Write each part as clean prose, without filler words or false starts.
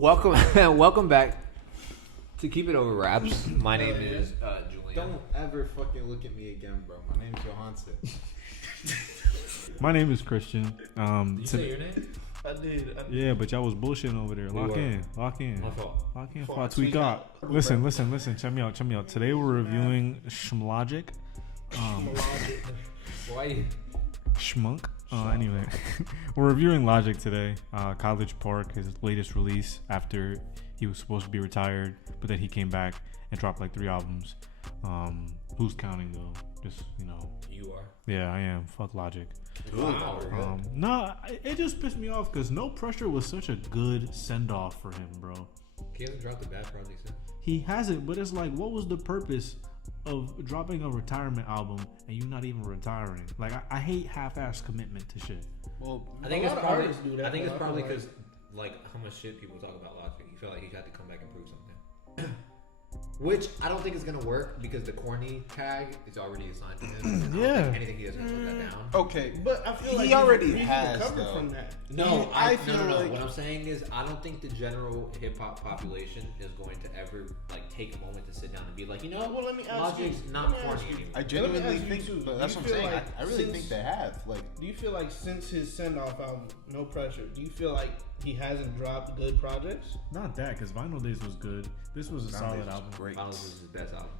Welcome, welcome back to Keep It Over Raps. My name is Julian. Don't ever fucking look at me again, bro. My name's Yohance. My name is Christian. Did you say your name? I did. Yeah, but y'all was bullshitting over there. Lock in. My fault. Lock in. Before I tweak out. Listen. Check me out. Today we're reviewing Schmlogic. Why you? Schmunk. Anyway, we're reviewing Logic today. College Park, his latest release after he was supposed to be retired, but then he came back and dropped like 3 albums. Who's counting though? Just, you know. You are. Yeah, I am. Fuck Logic. Wow. Nah, it just pissed me off because No Pressure was such a good send off for him, bro. He hasn't dropped a bad project since. He hasn't, but it's like, what was the purpose of dropping a retirement album and you not even retiring? Like, I hate half-ass commitment to shit. Well, I think it's probably. I think it's probably because because like how much shit people talk about Logic. He felt like he had to come back and prove something. Which I don't think is gonna work because the corny tag is already assigned to him. And I don't think anything he does is gonna put that down. okay, But I feel He like already he's has, recovered though. from that. No, I no. feel like- What I'm saying is, I don't think the general hip hop population is going to ever like take a moment to sit down and be like, you know, Well, let me ask Logic's you. not let me ask corny you. anymore. I Let me genuinely ask you think, too. but Do that's you what I'm feel saying. like I really since- think they have. Like, Do you feel like since his send-off album, No Pressure, do you feel like he hasn't dropped good projects? Not that, because Vinyl Days was good. This was a solid album. Great. Miles is his best album.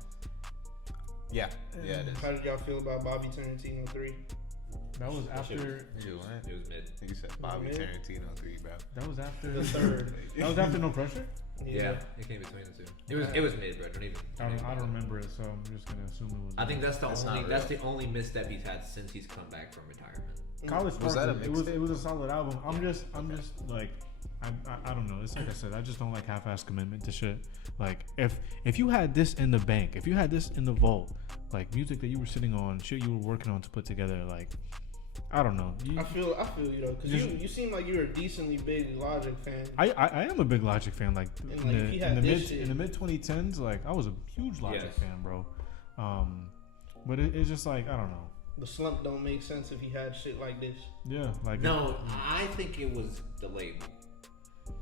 Yeah, it is. How did y'all feel about Bobby Tarantino 3? That was after. Ew, what? It was mid. You said Bobby Mid? Tarantino 3, bro. That was after. The third. That was after No Pressure. Yeah, it came between the two. It was mid, bro. Don't even. I don't remember it, so I'm just gonna assume it was. I think that's That's the only misstep he's had since he's come back from retirement. College Park. Was that a it was a solid album. I'm just like. I don't know. It's like I said. I just don't like half-ass commitment to shit. Like if you had this in the bank, if you had this in the vault, like music that you were sitting on, shit you were working on to put together, like I don't know. I feel you though, because you seem like you're a decently big Logic fan. I am a big Logic fan. Like, And, like, if he had in this shit- the mid 2010s, like I was a huge Logic Yes. fan, bro. But it's just like I don't know. The slump don't make sense if he had shit like this. Yeah, like No, I think it was the label.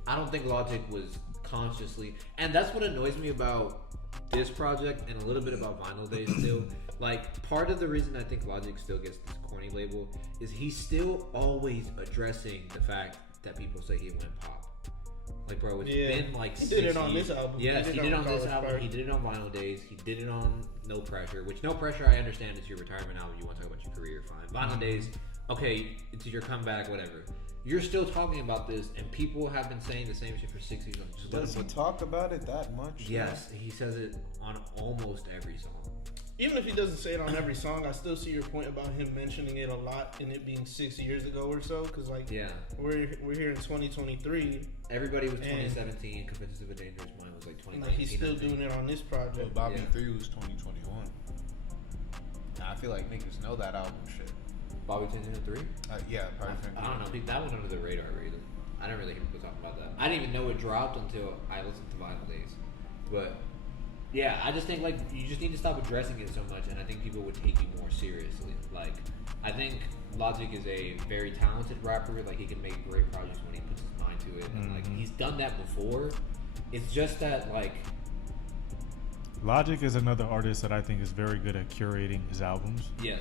I don't think Logic was consciously, and that's what annoys me about this project and a little bit about Vinyl Days still. Like, part of the reason I think Logic still gets this corny label is he's still always addressing the fact that people say he went pop. Like, bro, it's been like he 6 did it on years. this album. Yes, he did it on this College album. Park. He did it on Vinyl Days. He did it on No Pressure, which No Pressure I understand is your retirement album. You want to talk about your career, fine. Vinyl Days, okay, it's your comeback, whatever. You're still talking about this, and people have been saying the same shit for 6 years. Just let Does he him- talk about it that much? Yes, he says it on almost every song. Even if he doesn't say it on every song, I still see your point about him mentioning it a lot and it being 6 years ago or so. Because like, Yeah, we're here in 2023, everybody was And- 2017. Confessions of a Dangerous Mind was like and 2019. like he's still I think. doing it on this Well, project. Bobby Yeah. 3 was 2021. Now, I feel like niggas know that album shit. Bobby 1003? Yeah, probably. I don't know. That went under the radar either. I didn't really hear people talking about that. I didn't even know it dropped until I listened to Vinyl Days. But yeah, I just think like you just need to stop addressing it so much, and I think people would take you more seriously. Like, I think Logic is a very talented rapper. Like, he can make great projects when he puts his mind to it, and like he's done that before. It's just that like. Logic is another artist that I think is very good at curating his albums. Yes.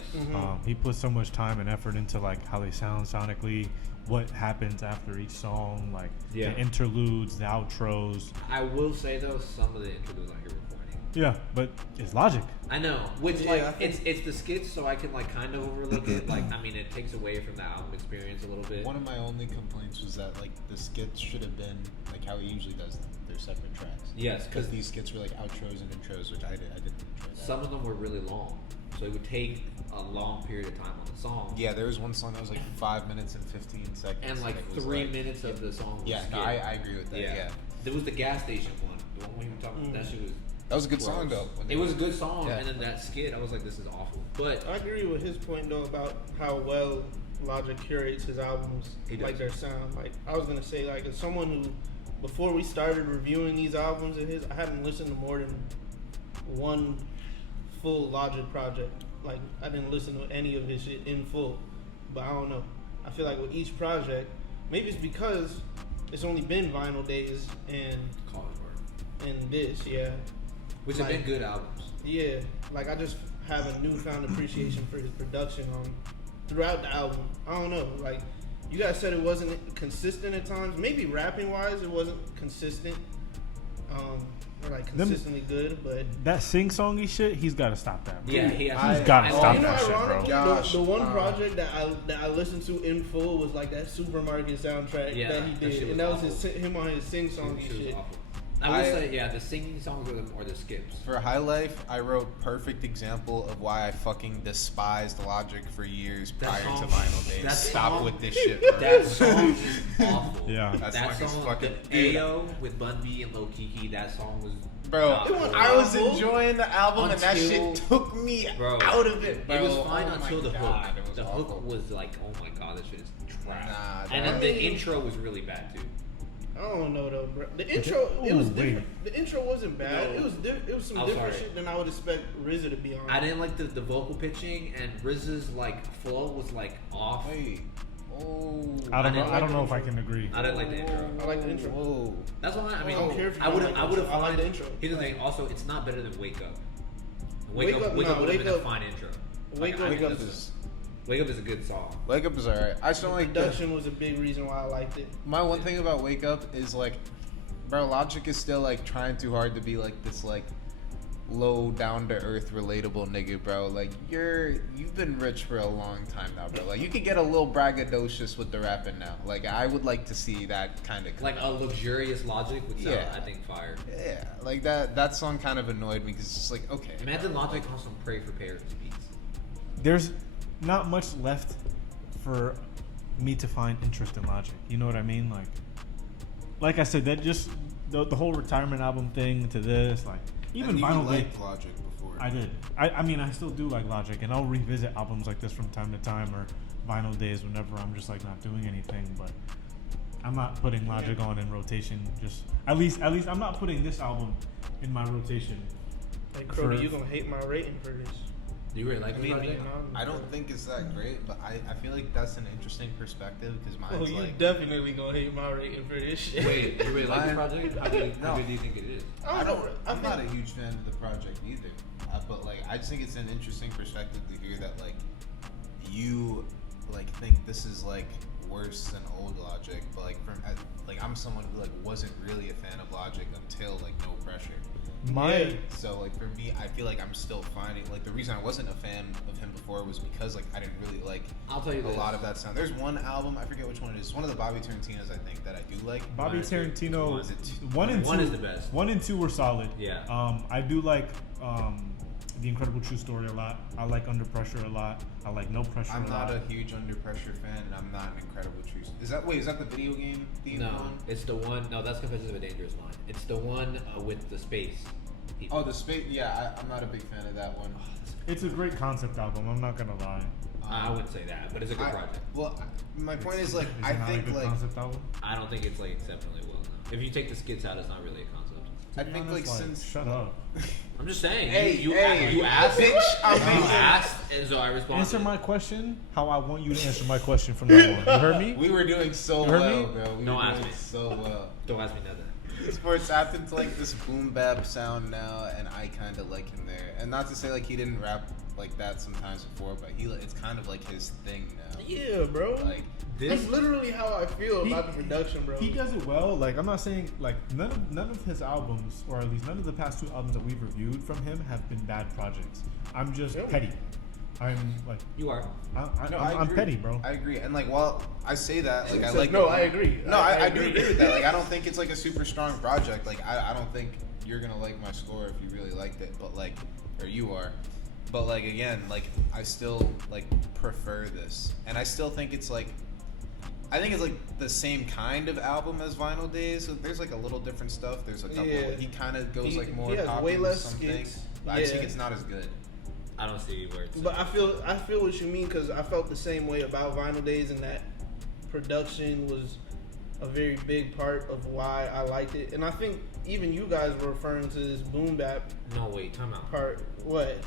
He puts so much time and effort into like how they sound sonically, what happens after each song, like Yeah. the interludes, the outros. I will say though, some of the interludes I hear were corny. Yeah, but it's Logic. I know, which Yeah, like I think- it's the skits, so I can like kind of overlook it. Like, I mean, it takes away from the album experience a little bit. One of my only complaints was that like the skits should have been like how he usually does them. They're separate tracks. Yes, Because because these skits were like outros and intros, which I didn't enjoy that. some of them were really long, so it would take a long period of time on the song. Yeah, there was one song that was like 5 minutes and 15 seconds. and like it was 3 minutes of the song. Was Yeah, no, skit. I agree with that. Yeah. There was the gas station one, the one we were talking about. That shit was. That was a good song gross. though. when they It was a were- good song, Yeah. and then that skit, I was like, this is awful. But I agree with his point though about how well Logic curates his albums, He does. like their sound. Like I was gonna say, like as someone who, before we started reviewing these albums of his, I hadn't listened to more than one full Logic project. Like I didn't listen to any of his shit in full, but I don't know. I feel like with each project, maybe it's because it's only been Vinyl Days and College Park. this, yeah. Which Like, have been good albums. Yeah, like I just have a newfound appreciation for his production throughout the album. I don't know, like you guys said it wasn't consistent at times. Maybe rapping wise, it wasn't consistent, or like consistently good. But That sing-songy shit, he's got to stop that. Bro. Yeah, he's I got to stop you know, that shit, bro. ironically, Gosh, the one project that I listened to in full was like that Supermarket soundtrack Yeah, that he that did, shit and that was was him on his sing-songy Shit was shit. awful. I would say, yeah, the singing songs or the skips. For High Life, I wrote perfect example of why I fucking despised Logic for years That prior song- to Vinyl Days. that Stop song- with this shit, bro. That song is awful. Yeah. That That song is song, fucking- the AO with Bun B and Lil Kiki, that song was Bro, not was good. I was awful. enjoying the album and that Until- shit took me Bro, out of it, bro. It was fine Oh until my the God, hook. it was The awful. hook was like, oh my god, this shit is trash. Nah, and that- then the intro was really bad too. I don't know though, bro. The intro, it was Ooh, wait. different. The intro wasn't bad. No. It was some I'm different sorry. shit than I would expect RZA to be on. I didn't like the vocal pitching, and RZA's like flow was like off. Wait. Oh. I don't know. didn't I don't like know the if I can agree. I didn't like the intro. I like the intro. Whoa. That's why I mean, I don't care if you I would don't have. like the intro. I like the fine- intro. Here's the thing. Also, it's not better than Wake Up. Wake Up, Wake no, Up would have Wake been a Up- fine intro. Wake Up- Wake Up this is Wake Up is a good song. Wake Up is alright. I just don't like the, Production was a big reason why I liked it. my one thing about Wake Up is like, bro, Logic is still like trying too hard to be like this like low down to earth relatable nigga, bro. Like you've been rich for a long time now, bro. Like you could get a little braggadocious with the rapping now. Like I would like to see that kind of Like a luxurious Logic would sound, Yeah. I think, fire. yeah, like that song kind of annoyed me because it's just like okay. Imagine bro, Logic like, on some Pray for Paris beats. There's not much left for me to find interest in Logic. You know what I mean? Like I said, that just the whole retirement album thing to this, like even and you Vinyl Day. liked Logic before. I did. I mean, I still do like Logic, and I'll revisit albums like this from time to time, or Vinyl Days whenever I'm just like not doing anything. But I'm not putting Logic on in rotation. Just at least I'm not putting this album in my rotation. Like Crody, For- you gonna hate my rating for this? Do you really like I the mean, project? I don't think it's that great, but I feel like that's an interesting perspective because mine's Oh, you like definitely gonna hate my rating for this shit. Wait, you really like the Mine- project? How good No. do you think it is? I don't. I'm think- not a huge fan of the project either, but like I just think it's an interesting perspective to hear that like you like think this is like worse than old Logic, but like like I'm someone who like wasn't really a fan of Logic until like No Pressure. My Yeah. So like for me, I feel like I'm still finding like the reason I wasn't a fan of him before was because like I didn't really like I'll tell you a this. lot of that sound. There's one album I forget which one it is. One of the Bobby Tarantinos I think that I do like. Bobby One or two. Tarantino, One is it? one and two. One is the best. 1 and 2 were solid. Yeah. I do like The Incredible True Story a lot. I like Under Pressure a lot. I like No Pressure I'm a not lot. a huge Under Pressure fan, and I'm not an Incredible True. Is that the video game theme No, one? it's the one. No, that's Confessions of a Dangerous Mind. It's the one with the space. People. Oh, the space. Yeah, I'm not a big fan of that one. It's a great concept album. I'm not gonna lie. I wouldn't say that, but it's a good project. Well, my point is like Is I it not a think good like concept album. I don't think it's like exceptionally well done. If you take the skits out, it's not really a concept. I To be think like honest, since shut up. I'm just saying. Hey, you hey, asked. bitch, I'm You amazing. asked, and so I responded. Answer my question how I want you to answer my question from now on. You heard me? We were doing so You heard well, me? bro. We Don't were ask doing me. so well. Don't ask me nothing. Sports tapped into like this boom bap sound now, and I kind of like him there. And not to say like he didn't rap like that sometimes before, but it's kind of like his thing now. Yeah, bro. Like That's literally how I feel He- about the production, bro. He does it well. Like I'm not saying like none of his albums, or at least none of the past 2 albums that we've reviewed from him have been bad projects. I'm just Really? petty. I'm like You are. I'm agree. petty, bro. I agree. And like while I say that, like I So, like no, I agree. No, I do agree. agree with that. Like I don't think it's like a super strong project. Like I don't think you're gonna like my score if you really liked it, but like or you are. But like again, like I still like prefer this. And I still think it's like I think it's like the same kind of album as Vinyl Days. So there's like a little different stuff. There's a couple. Yeah. He kind of goes like more He has pop way into less some skits. things. But I just think Yeah. it's not as good. I don't see where it's. But I feel what you mean because I felt the same way about Vinyl Days, and that production was a very big part of why I liked it. And I think even you guys were referring to this boom bap No, wait, time out. part. What?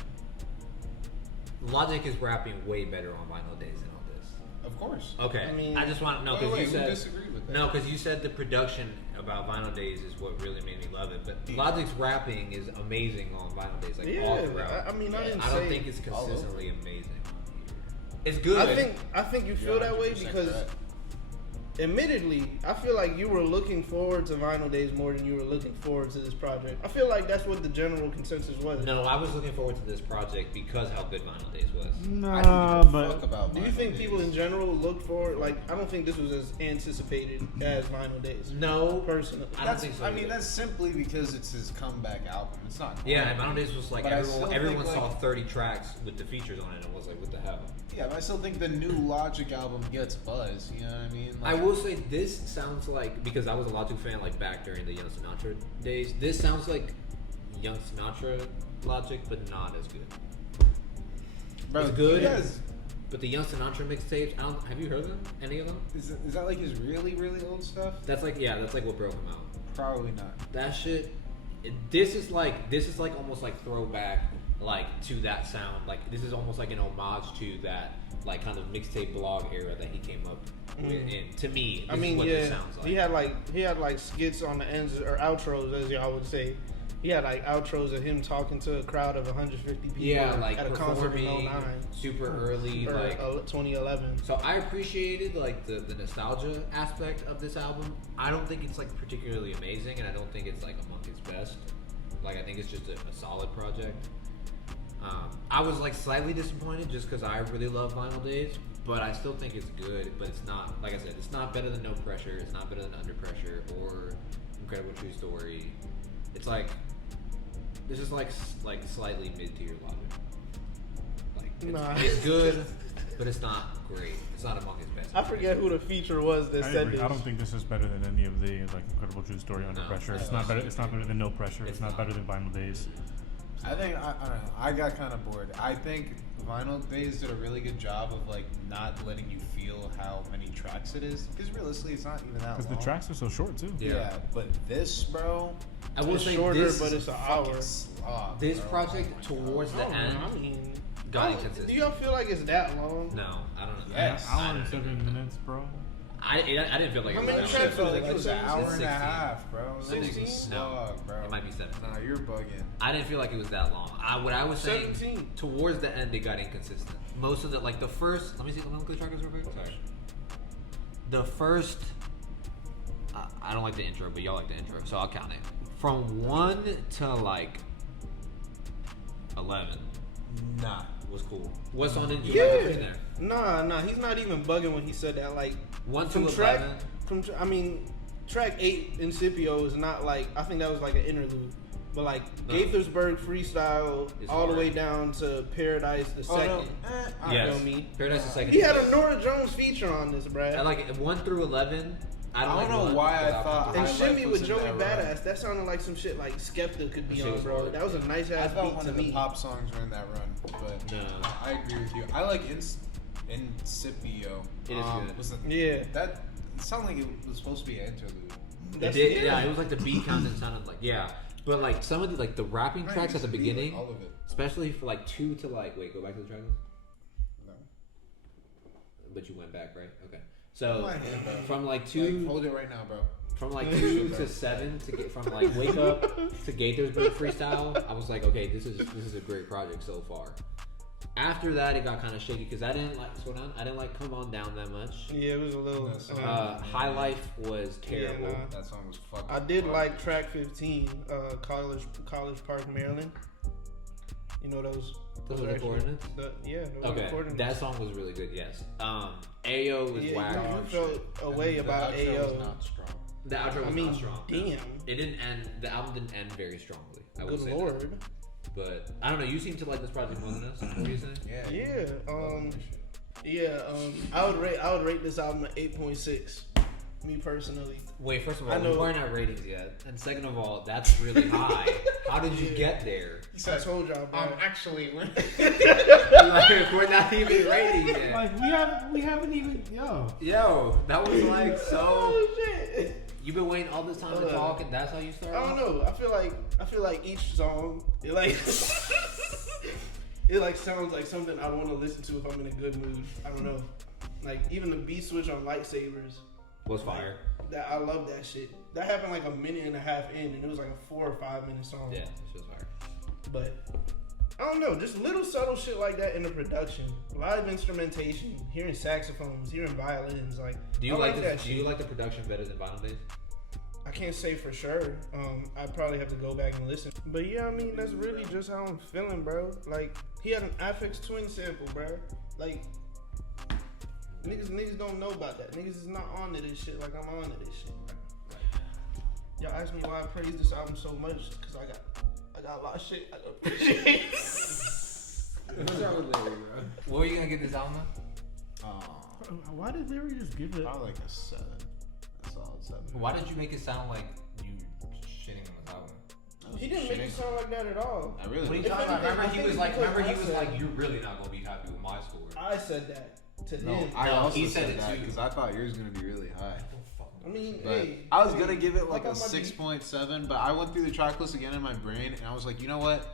Logic is rapping way better on Vinyl Days than on this. Of course. Okay. I mean- I just want to know Wait, because you who said disagree with that? no, because you said the production about Vinyl Days is what really made me love it. But Logic's rapping is amazing on Vinyl Days, like all Yeah, throughout. I mean, I didn't I say. don't think it's all over. consistently amazing. It's good. I think you feel that way 100% because, correct. admittedly, I feel like you were looking forward to Vinyl Days more than you were looking forward to this project. I feel like that's what the general consensus was. No, I was looking forward to this project because how good Vinyl Days was. I Nah, don't give a fuck but about Do you Vinyl think Days. people in general look for like? I don't think this was as anticipated as Vinyl Days. No, Personally, I don't That's, think so. I mean, either. that's simply because it's his comeback album. It's not. Yeah, horrible. and Vinyl Days was like But I still everyone think, saw like- 30 tracks with the features on it and was like, what the hell? Yeah, but I still think the new Logic album gets buzz. You know what I mean? I will say this sounds like, because I was a Logic fan like back during the Young Sinatra days, this sounds like Young Sinatra Logic, but not as good. Bro, it's good. you guys- But the Young Sinatra mixtapes, have you heard them? Any of them? is that like his really, really old stuff? That's like what broke him out. Probably not. That shit. This is like almost like throwback like to that sound. Like this is almost like an homage to that like kind of mixtape blog era that he came up with. And to me, this I mean, is what yeah, this sounds like. he had like skits on the ends or outros, as y'all would say. He had like outros of him talking to a crowd of 150 people. Yeah, like at a concert in performing 09 super early, or like 2011. So I appreciated like the nostalgia aspect of this album. I don't think it's like particularly amazing, and I don't think it's like among its best. Like I think it's just a solid project. I was like slightly disappointed just because I really love Vinyl Days, but I still think it's good. But it's not, like I said, it's not better than No Pressure. It's not better than Under Pressure or Incredible True Story. It's like this is like slightly mid tier Logic. Like it's good, but it's not great. It's not among its best. I forget who the feature was that I said agree. this. I don't think this is better than any of the like Incredible True Story, Under No, Pressure. I It's don't not better. think It's not better than No Pressure. It's It's not not. better than Vinyl Days. I think I don't know. I got kind of bored. I think Vinyl Days did a really good job of like not letting you feel how many tracks it is because realistically, it's not even that long. Because the tracks are so short too. Yeah, but this, bro, I will It's say shorter, this, but it's an fucking hour. slog, this bro. project Oh my towards God. the end. I mean, got I- inconsistent. do y'all feel like it's that long? No, I don't know. Yes. Hour I and don't know. 7 minutes, bro. I didn't feel like How it many was That that shit felt Like like it was an 17? hour and a 16. half, bro. It was 16? a slog, bro. It might be 7. Nah, you're bugging. I didn't feel like it was that long. What I was saying 17. towards the end, it got inconsistent. Most of the like the first. Let me see. Let me look at the track real quick. Sorry. The first. I don't like the intro, but y'all like the intro, so I'll count it. From 1 to like 11 Nah. was cool. What song did you Yeah. like between there? Nah, he's not even bugging when he said that. Like 1 to from 11. I mean, track 8 Incipio is not like, I think that was like an interlude. But like No. Gaithersburg freestyle It's all the hard. way down to Paradise the Oh, no. Second. I Yes. feel me. Paradise the Second. He is had good. a Nora Jones feature on this, bruh. I like it. 1 through 11. I don't, I like don't know one why I without thought Country And I Roads. like Shimmy was with in Joey that run. Badass, that sounded like some shit like Skepta could be That shit on, was bro. hard. That was a nice I ass thought beat one to of the me. pop songs were in that run, but No. I agree with you. I like Incipio. It is good. Was Yeah. that it sounded like it was supposed to be an interlude. It That's did, yeah. It was like the beat content sounded like but like some of the like the rapping Right, tracks at the used to be, beginning, like, all of it. especially for like 2 to like wait, go back to the track list. No. But you went back, right? Okay. So My hand, bro. from like Like, 2 hold it right now, bro. from like 2 to 7 to get from like Wake Up to Gaithersburg freestyle, I was like, okay, this is a great project so far. After that, it got kind of shaky because I didn't like slow down. I didn't like Come On Down that much. Yeah, it was a little. That's- High Life was terrible. Yeah, nah. That song was fucking. I did fire. like track 15, College Park, Maryland. You know those. Those were the actually- coordinates? Yeah, those were the Okay, coordinates. that song was really good. Yes. Ayo was Yeah, whack. you Dog felt shit. a way And about the outro Ayo. was not strong. The outro was I mean, not strong. damn. It didn't end. The album didn't end very strongly. I would Good say lord. that. But I don't know. You seem to like this project more than us. What do you say? Yeah. Yeah. Love that shit. Yeah. I would rate this album an 8.6. Me personally. Wait, first of I all, know- we weren't at ratings yet, and second of all, that's really high. How did you Yeah. get there? He I said, told y'all, bro. actually, we're Like, we're not even rating yet. Like we haven't even Yo, that was like so. Oh shit. You've been waiting all this time to talk, and that's how you start. I don't know. I feel like each song, it like it like sounds like something I want to listen to if I'm in a good mood. I don't know. Like even the beat switch on Lightsabers. Was fire. That I love that shit. That happened like a minute and a half in, and it was like a 4 or 5 minute song. Yeah, this was fire. But I don't know, just little subtle shit like that in the production, live instrumentation, hearing saxophones, hearing violins. Like, Do you I like that this? Do shit. you like the production better than Vinyl Days? I can't say for sure. I'd probably have to go back and listen. But yeah, I mean, that's really just how I'm feeling, bro. Like, he had an Aphex Twin sample, bro. Like, niggas don't know about that. Niggas is not on to this shit like I'm on to this shit, bro. Like, y'all ask me why I praise this album so much, because I got a lot of shit I appreciate. What's wrong with Larry, bro? What were you gonna get this album on? Why did Larry just give it? Probably like a 7. A solid 7. Why did you make it sound like you shitting on this album? He didn't make it sound like that at all. I really What are you didn't. talking about? Remember I he think was it's like, because you're really not gonna be happy with my score. I said that to No, him. I No, also he said said it that too. because I thought yours was gonna be really high. I mean, But hey, I was gonna give it like how a about my 6.7, but I went through the track list again in my brain, and I was like, you know what?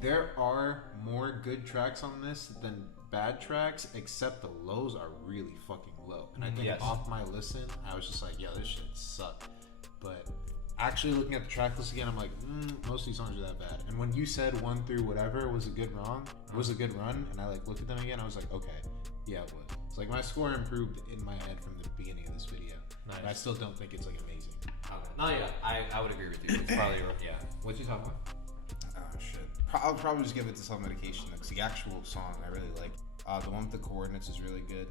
There are more good tracks on this than bad tracks, except the lows are really fucking low. And I think Yes. off my listen, I was just like, yo, this shit sucked. But actually looking at the track list again, I'm like, most of these songs are that bad. And when you said 1 through whatever was a good run, and I like looked at them again, I was like, okay, yeah, it was. It's like my score improved in my head from the beginning of this video. Nice. But I still don't think it's like amazing. Okay. No, yeah, I would agree with you. It's probably yeah. What you talking about? Oh shit. I'll probably just give it to Self Medication because the actual song I really like. The one with the coordinates is really good.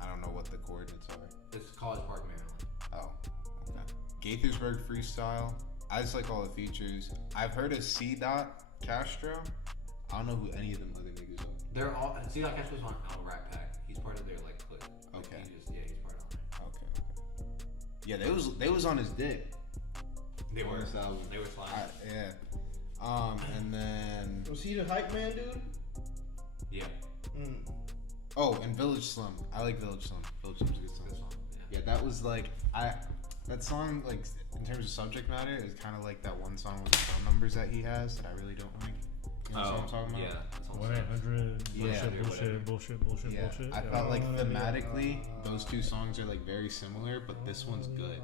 I don't know what the coordinates are. It's College Park, Maryland. Oh, okay. Gaithersburg Freestyle. I just like all the features. I've heard of C. Castro. I don't know who any of them other niggas are. They're all. See, like Castro's on Al Rat Pack. He's part of their like clique. Like, Okay. He's part of it. Okay. Yeah, they was on his dick. They on were. this album. They were slime. Yeah. And then was he the hype man, dude? Yeah. oh, and Village Slum. I like Village Slum. Village Slum's a good song. Good song. Yeah. Yeah, that was like that song like in terms of subject matter is kind of like that one song with the phone numbers that he has that I really don't like. You know what I'm talking about? Yeah. That's all 1-800 Yeah. bullshit. Yeah, I felt like thematically those two songs are like very similar, but this one's good.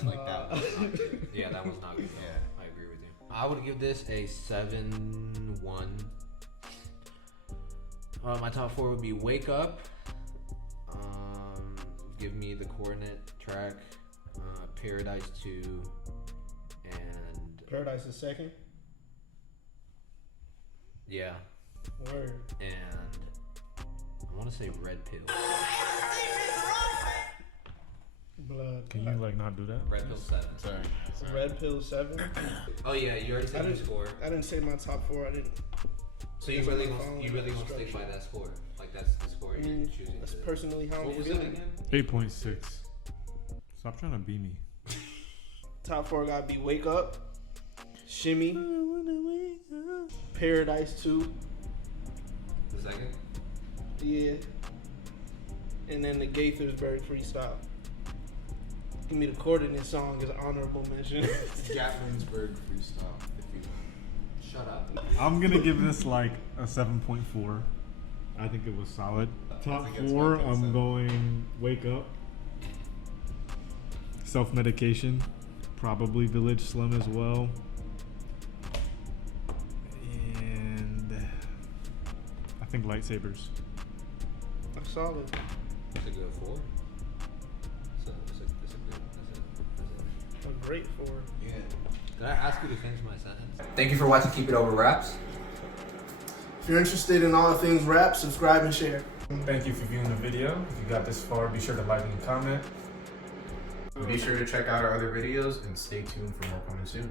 And like that one's not good. Yeah, that was not good. Though. Yeah. I agree with you. I would give this a 7-1. My top 4 would be Wake Up. Give me the Coordinate track, Paradise 2, and Paradise is second. yeah, Word. and I want to say Red Pill. Blood. Can you like not do that? Red Pill 7. Sorry. Red Pill 7. Oh yeah, you already I said your didn't score. I didn't say my top 4. I didn't. So you really gonna stick by that score? Like that's the score you're choosing. That's to, personally how what I'm was it feeling. again? 8.6. Stop trying to beat me. Top 4 gotta be Wake Up, Shimmy, Paradise 2, The second. yeah, and then the Gaithersburg Freestyle. Give me the Coordinate song as an honorable mention. Gatlinburg Freestyle. If you want. Shut up. I'm gonna give this like a 7.4. I think it was solid. Top think it's 4, fucking I'm seven. going Wake Up, Self Medication, probably Village Slum as well, and I think Lightsabers. That's solid. That's a good 4. A great 4. Yeah. Did I ask you to finish my sentence? Thank you for watching Keep It Over Raps. If you're interested in all things rap, subscribe and share. Thank you for viewing the video. If you got this far, be sure to like and comment. Be sure to check out our other videos and stay tuned for more coming soon.